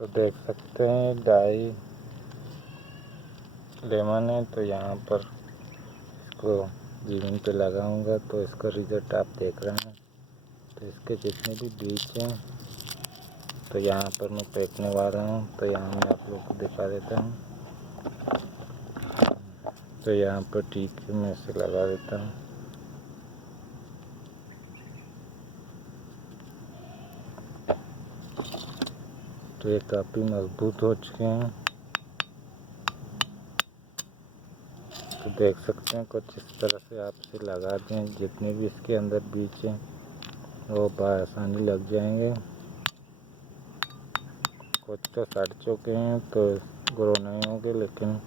तो देख सकते हैं डाई लेमन है। तो यहाँ पर इसको ज़मीन पे लगाऊंगा तो इसका रिजल्ट आप देख रहे हैं। तो इसके जितने भी बीज हैं तो यहाँ पर मैं फेंकने वाला हूँ। तो यहाँ मैं आप लोग को दिखा देता हूँ। तो यहाँ पर ठीक है, मैं इसे लगा देता हूँ। तो ये काफ़ी मजबूत हो चुके हैं। तो देख सकते हैं कुछ इस तरह से आप इसे लगा दें। जितने भी इसके अंदर बीज हैं वो बआसानी लग जाएंगे। कुछ तो सड़ चुके हैं तो ग्रो नहीं होंगे, लेकिन